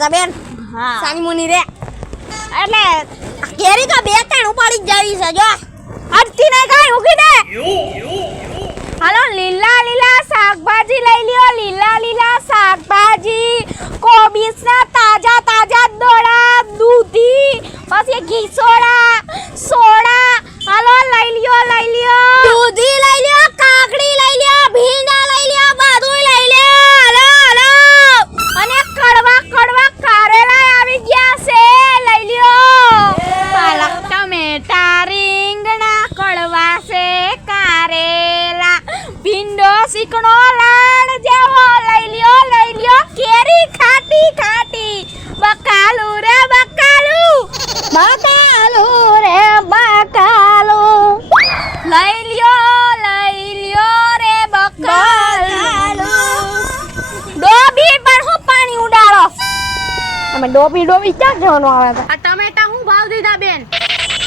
હતા બેન. હા સાની મુની રે એટલે કેરી તો બે ત્રણ ઉપાડી જ જાવી છે જો અડતી નહીં કાઈ ઉગી દે. હાલો લીલા લીલા શાકભાજી લઈ લ્યો લીલા લીલા શાકભાજી કોબીજના તાજા તાજા દોડા દૂધી પછી ઘી સોડા સોડા હાલો લઈ લ્યો દૂધી લઈ લ્યો કાકડી લઈ લ્યો ભીંડા લઈ લ્યો બધું લઈ લ્યો. હાલો હાલો અને કડવા કડવા કારેલા આવી ગયા છે લઈ લ્યો પાલક ટમેટા રીંગણા કડવા છે કારેલા ભીંડો શીકણો લાડ જેવો લઈ લ્યો કેરી ખાટી ખાટી બકાલું રે બકાલું રે બકાલું લઈ લ્યો રે બકાલું ડોબી પર હું પાણી ઉડાડો અમે ડોબી ક્યાં જવાનું આવે છે? આ ટમેટા હું ભાવ દીધા બેન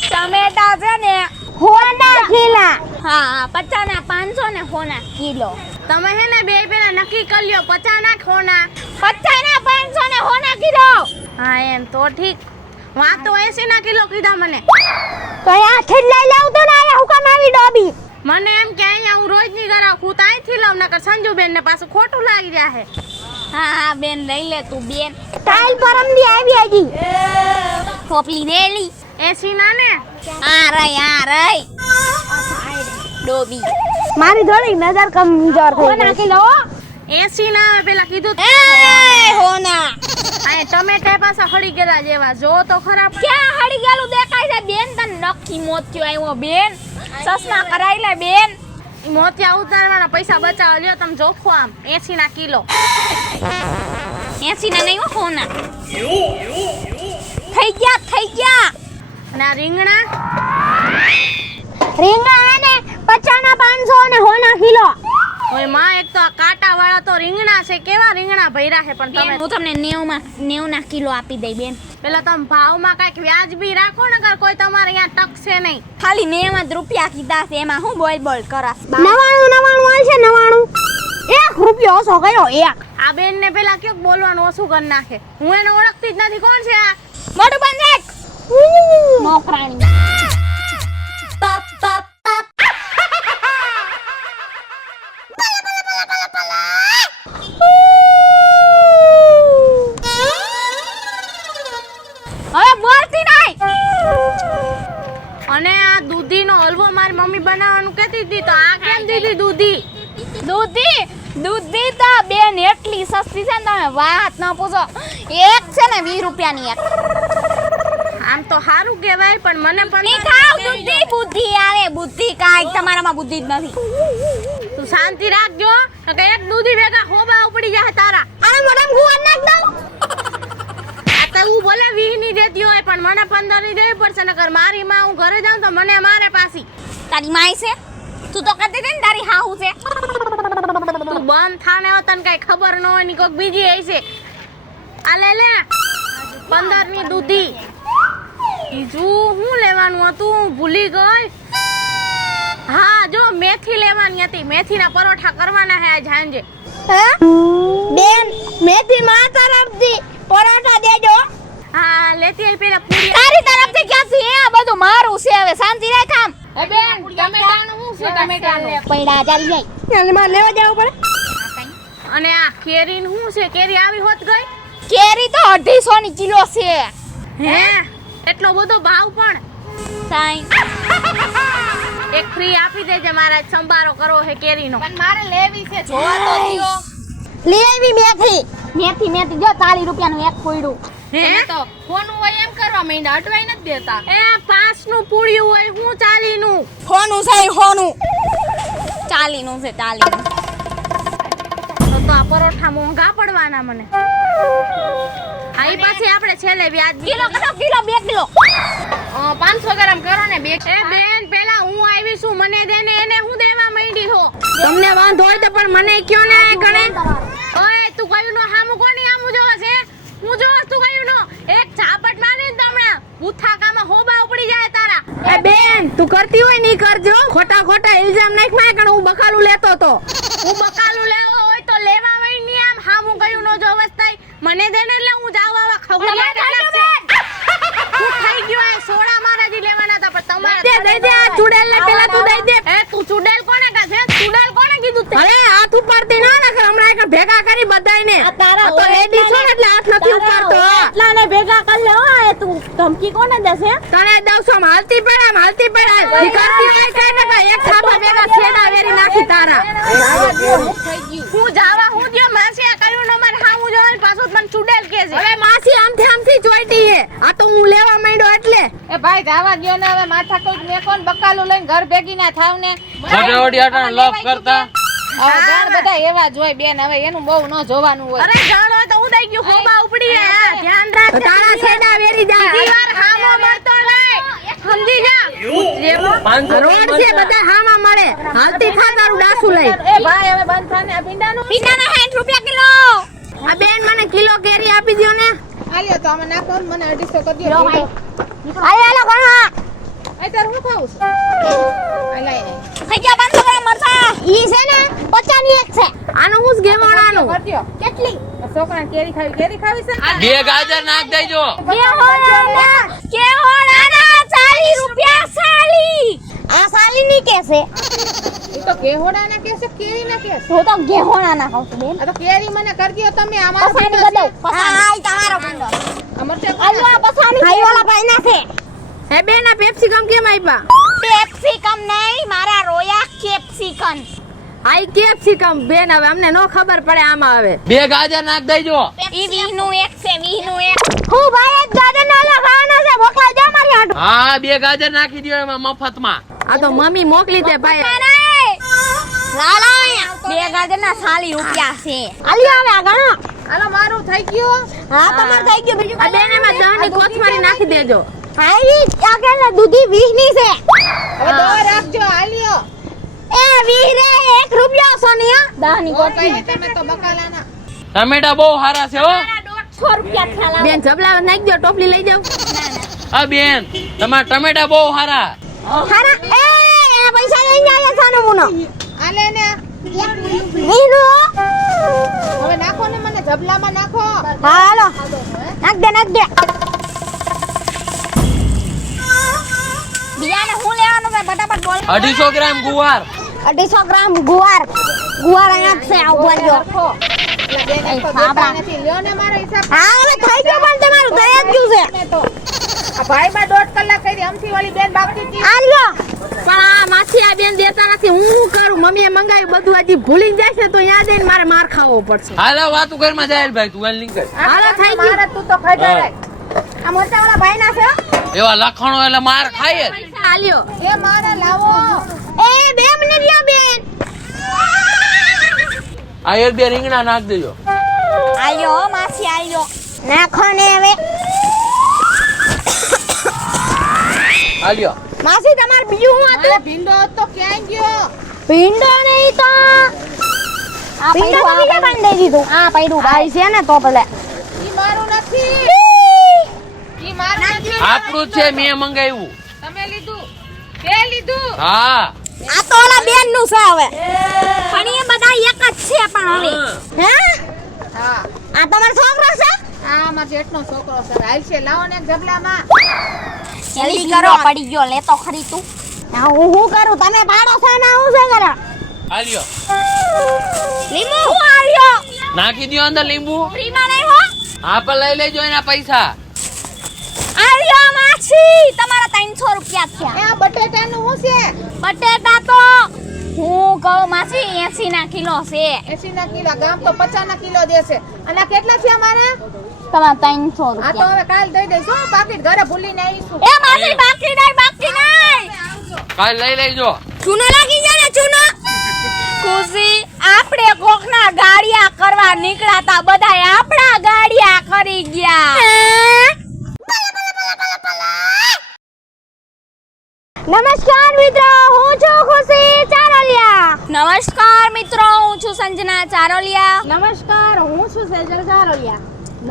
ટમેટા છે ને હોના કિલા હા 50 ના 500 ને હોના કિલો તમે હે ને બે પેલા નક્કી કરી લ્યો 50 ના હોના 50 ના 500 ને હોના કિલો હા એમ તો ઠીક વાત તો 80 ના કિલો કીધા મને તો આથી જ લઈ લાવ તો ને આયા હુકમ આવી ડોબી. મને એમ કે અહીંયા હું રોજ ની ગરાવ હું તો અહીંથી લઉં નકર સંજુ બેન ને પાછું ખોટું લાગી જાહે હા બેન લઈ લે તું બેન ટાઈલ પરમ દી આવી હજી ફોપલી રેલી 80 ના ને આ રહી ડોબી મારી થોડી નજર કમજોર થઈ હોના ગઈ. કિલો 80 ના આવે પેલા કીધું એ હોના આ ટમેટા પાછા હળી ગયેલા જેવા જો તો ખરાબ ક્યાં હળી ગયેલું દેખાય છે બેન તને નક્કી મોતિયો આવ્યો બેન સસના કરાઈ લે બેન ઈ મોતિયા ઉતારવાના પૈસા બચાવ લ્યો તમે જોખો આમ 80 ના કિલો 80 ના નહીં હો હોના થઈ ગયા અને આ રીંગણા ને 50 ના 500 ને હોના કિલો. ઓય માં એક તો આ કાંટા વાળા તો રીંગણા છે કેવા રીંગણા ભર્યા છે પણ તમે હું તમને 90 ના કિલો આપી દઈ બેન પેલા તમે ભાવમાં કાઈક વ્યાજબી રાખો ને કર કોઈ તમારે અહીંયા ટકશે નહીં ખાલી 90 રૂપિયા કીધા છે એમાં હું બોલ કરસ 99 આલ છે 99 1 રૂપિયો ઓછો કર્યો એક. આ બેન ને પેલા કયો બોલવાનું ઓછું કરી નાખે હું એને ઓળખતી જ નથી કોણ છે આ મોટું બંધ રાખ નોકરાણી હવે બોલતી નહીં અને આ દૂધીનો હલવો મારી મમ્મી બનાવવાનું કહેતી હતી તો આ કેમ દીધી દૂધી તો બેન એટલી સસ્તી છે ને તમે વાત ન પૂછો એક છે ને 20 રૂપિયાની એક આમ તો સારું કહેવાય પણ મને પણ નહીં ખાવ દૂધી બુદ્ધિ આવે બુદ્ધિ કાઈ તમારામાં બુદ્ધિ જ નથી તું શાંતિ રાખજો કે એક દૂધી ભેગા હોબા ઉપડી જાય તારા અરે મોઢામાં ગુવાર નાખ દઉં. હું ભલે 20 ની દેતી હોય પણ મને 15 ની દેવી પડશે નકર મારી માં હું ઘરે જાઉં તો મને મારે પાછી તારી માઈ છે તું તો કહેતી હતી ને તારી હાહુ છે તું બંધ થાને હો તને કઈ ખબર ન હોય ની કોક બીજી આઈ છે આ લે 15 ની દૂધી બીજું હું લેવાનું હતું હું ભૂલી ગઈ હા જો મેથી લેવાની હતી મેથીના પરોઠા કરવાના હે આજ સાંજે હે બેન મેથી માં તરફથી પરોઠા દેજો. હા લેતી આઈ પેલા પૂરી તારી તરફથી ક્યાંથી આ બધું મારું છે હવે શાંતિ રાખ આમ. એ બેન ટમેટાનું શું છે ટમેટાનું પૈડા ચાલી જાય ચાલ માં લેવા જવું પડે. અને આ કેરીનું શું છે કેરી આવી હોત ગઈ કેરી તો 250 ની કિલો છે. હે એટલો બધો ભાવ પણ સાઈ એક ફ્રી આપી દેજે મારા સંભારો કરવો હે કેરીનો પણ મારે લેવી છે જોવા તો દિયો લઈ આવી મેથી જો 40 રૂપિયાનું એક કોયડું. હે તો ફોનું હોય એમ કરવા માંડ્યા અટવાઈ નથી દેતા એ 5 નું પૂળ્યું હોય હું 40 નું હોનું છે હોનું 40 નું છે 40 નું તો આ પરોઠા મોંઘા પડવાના મને આઈ પાછી આપણે છેલ્લે વ્યાજ કિલો 2 કિલો 500 ગ્રામ કરો ને બે એ બેન પેલા હું આવી છું મને દે ને એને હું દેવા માંડી છો તમને વાંધો હોય તો પણ મને કયો ને ગણે ઓય તું કયું નો હામુ કોની હામુ જોવા છે હું જોવા તું કયું નો એક ઝાપટ મારી ને તમને ઉથાકામાં હોબા ઉપડી જાય તારા એ બેન તું કરતી હોય ની કરજો ખોટા ઇલ્ઝામ નાખ માય કણ હું બકાલું લેતો તો હું બકાલું લેવો હોય તો લેવા વઈ ની આમ હામુ કયું નો જોવસ થાય મને દે ને એટલે હું જાવ આવા ખવડાવવા લાગશે. શું થઈ ગયું આ સોડા મારા જી લેવાના હતા પણ તમારે દે દે આ ચુડેલ ને પેલા તું દઈ દે. એ તું ચુડેલ કોને કાશે? ચુડેલ કોને કીધું તે? અરે હાથ ઉપાડતી ના ને હમણાં એક ભેગા કરી બધાયને. આ તારા આ તો લેડી છો ને એટલે હાથ નથી ઉપાડતો. એટલાને ભેગા કરી લે હો. એ તું ધમકી કોને દેશે? તને દઉં હાલતી પડ આમ હાલતી પડ નીકળતી હોય કઈ ને કઈ એક થાપા ભેગા છેડા વેરી નાખી તારા. હું જાવા હું દ્યો માસી આ કર્યું ન મારે હા હું જવાનું પાછું મને ચુડેલ કે છે. હવે માસી આમથી ચોઈટી હે. આ તો હું લેવા માંડ્યો એટલે. એ ભાઈ જાવા દ્યો ને હવે માથા કોઈ મેં કોણ બકાલું લઈને ઘર ભેગી ના થાવ ને. છોકરાઓડી આટાને લપ કરતા હવે જાણ બધા એવા જ હોય બેન. હવે એનું બહુ ન જોવાનું હોય. અરે જાણ હોય તો ઉડાઈ ગયું ખોબા ઉપડી હે. ધ્યાન રાખ. તારા છેડા વેરી જા. દીવાર હામો મળતો નહીં. સમજી જા. રોડ છે બધા હામાં મળે. હાલતી થા તારું ડાસુ લઈ. એ ભાઈ હવે બંધ થા ને આ પીંડાનું. પીંડાના 60 રૂપિયા કિલો. આ બેન મને કિલો કેરી આપી દ્યો ને. આલ્યો તો અમે નાખો ને મને 250 કરી દો. આલે આલે ઘણા. અત્યારે હું ખાઉં છું. આલાય થઈ ગયા 500 ગ્રામ મરચા. ઈ છે ને 50 ની એક છે. આનું હું જ ગેવાણાનું. કરજો. કેટલી? છોકરાને કેરી ખાવી છે. 2 ગાજર નાખ દેજો. કે હોળાના 40 રૂપિયા સાલી. આ સાલી ની કેસે. એ તો કેહોડાના કેસે કેરી ના કેસે. હું તો ગેહોણાના ખાઉં છું બેન. આ તો કેરી મને કરી દો તમે. અમારો પસાની બદલ. હા તમારો પંડો. અમરતે આલો આ પસાની. હાઈ વાળા ભાઈ ના છે. હે બેન આ પેપ્સિકમ કેમ આપ્યા? પેપ્સિકમ નહીં મારા રોયા કેપ્સિકમ. આઈ કેપ્સિકમ બેન હવે અમને નો ખબર પડે આમાં હવે. 2 ગાજર નાખ દેજો. ઈ 20 નું એક છે 20 નું એક. હું ભાઈ એક ગાજર નો ખાવાનો છે મોકલાઈ દે મારી હાટુ. હા 2 ગાજર નાખી દો એમાં મફતમાં. આ તો મમ્મી મોકલી દે ભાઈ. લાલા 2 ગાજર ના 40 રૂપિયા છે. આલી આવે આ ગણો. હાલો મારું થઈ ગયું. હા તમાર થઈ ગયું બીજું. આ બેન એમાં 10 ની કોથમરી નાખી દેજો. હાઈ આગળ ના દૂધી 20 ની છે. હવે દો રાખજો. આલ્યો એ 20 રે 1 રૂપિયા સોનિયા 10 ની કઈ તમે તો બકાલાના. ટમેટા બહુ સારા છે હો. 150 રૂપિયા ખાલા. બેન જબલા નાખી દો ટોપલી લઈ જાવ. હા બેન તમારા ટમેટા બહુ સારા. ખારા એ પૈસા લઈ જાય સાનો મુનો. આલે ને વીરો હવે નાખો ને મને જબલામાં નાખો. હાલો નાખ દે બિયાને હું લેવાનું છે ફટાફટ બોલ. 250 ગ્રામ ગુવાર. 250 ગ્રામ ગુવાર અહીંયા છે આવું ગયો. નથી લ્યો ને મારો હિસાબ. હા હવે થઈ ગયો પણ તમારું દયા જ ગયું છે. ને તો આ ભાઈ માં 1.5 કલાક કરી અમથી વાળી બેન બાકી હતી. આ લ્યો પણ આ માછી આ બેન દેતા નથી. હું શું કરું? મમ્મીએ મંગાવ્યું બધું હજી ભૂલી જાય છે તો યાદ આવીને મારે માર ખાવો પડશે. હાલો વાતું ઘરમાં જાય ભાઈ તું હાલ નીકળ. હાલો થઈ ગયું. મારે તું તો ખાઈ હા. જાય. આ મોટા વાળા ભાઈ ના છે. એવા લખણો એટલે માર ખાય જ. આ લ્યો એ મારે લાવો. એ 2 મિનિટ લ્યો બેન. આ 1-2 રીંગણા નાખ દેજો. આલ્યો માસી આલ્યો નાખો ને હવે. હાલ્યો. માસી તમાર બીજું હું મારે ભીંડો તો ક્યાં ગયો? ભીંડો નહીં તો આ ભીંડો તો બીજા પણ દઈ દીધું. આ પડ્યું ભાઈ છે ને તો ભલે. ઈ મારું નથી. ઈ મારું નથી. આપણું જ છે મેં મંગાવ્યું. તમે લીધું. તે લીધું. હા આ તો ઓલા બેન નું છે હવે. પણ એ બધા એક જ છે પણ હવે. હે હા આ તમારો છોકરો છે? આ માર જેઠનો છોકરો છે. હાલ છે લાવો ને એક જબલામાં. જલ્દી કરો પડી ગયો લે તો ખરી તું. આ હું કરું તમે પાડો છો ને હું છે કરે? હાલ્યો. લીંબુ હું આલ્યો. નાખી દ્યો અંદર લીંબુ. ફ્રીમાં નહીં હો. હા પણ લઈ લેજો એના પૈસા. આલ્યો માછી તમારા 300 રૂપિયા થયા. એ આ બટેટાનું શું છે? બટેટા તો હું કહું માસી 80 ના કિલો છે. 80 ના કિલો. ગામ તો 50 ના કિલો દેશે. અને આ કેટલા છે અમારે? તમારા 300 આ તો રૂપિયા. હવે કાલ દઈ દઈશું. પાકીટ ઘરે ભૂલીને આવીશું. એ માસી બાકી નહીં. કાલ લઈ લેજો. ચૂનો લાગી ગયા ને ચૂનો. ખુશી આપણે કોકના ગાડિયા કરવા નીકળાતા બધાય આપણા ગાડિયા કરી ગયા. નમસ્કાર મિત્રો હું છું ખુશી ચારોલિયા. નમસ્કાર મિત્રો હું છું સંજના ચારોલિયા. નમસ્કાર હું છું સેજલ ચારોલિયા.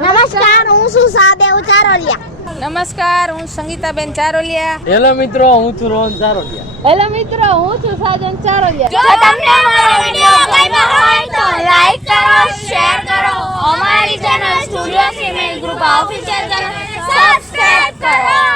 નમસ્કાર હું છું સાદેવ ચારોલિયા. નમસ્કાર, હું સંગીતાબેન ચારોલિયા. હેલો મિત્રો, હું છું રોહન ચારોલિયા. હેલો મિત્રો, હું છું સાજન ચારોલિયા. જો તમને અમારો વિડિયો ગમ્યો હોય તો લાઈક કરો, શેર કરો. અમારી channel studio female group official channel subscribe કરો.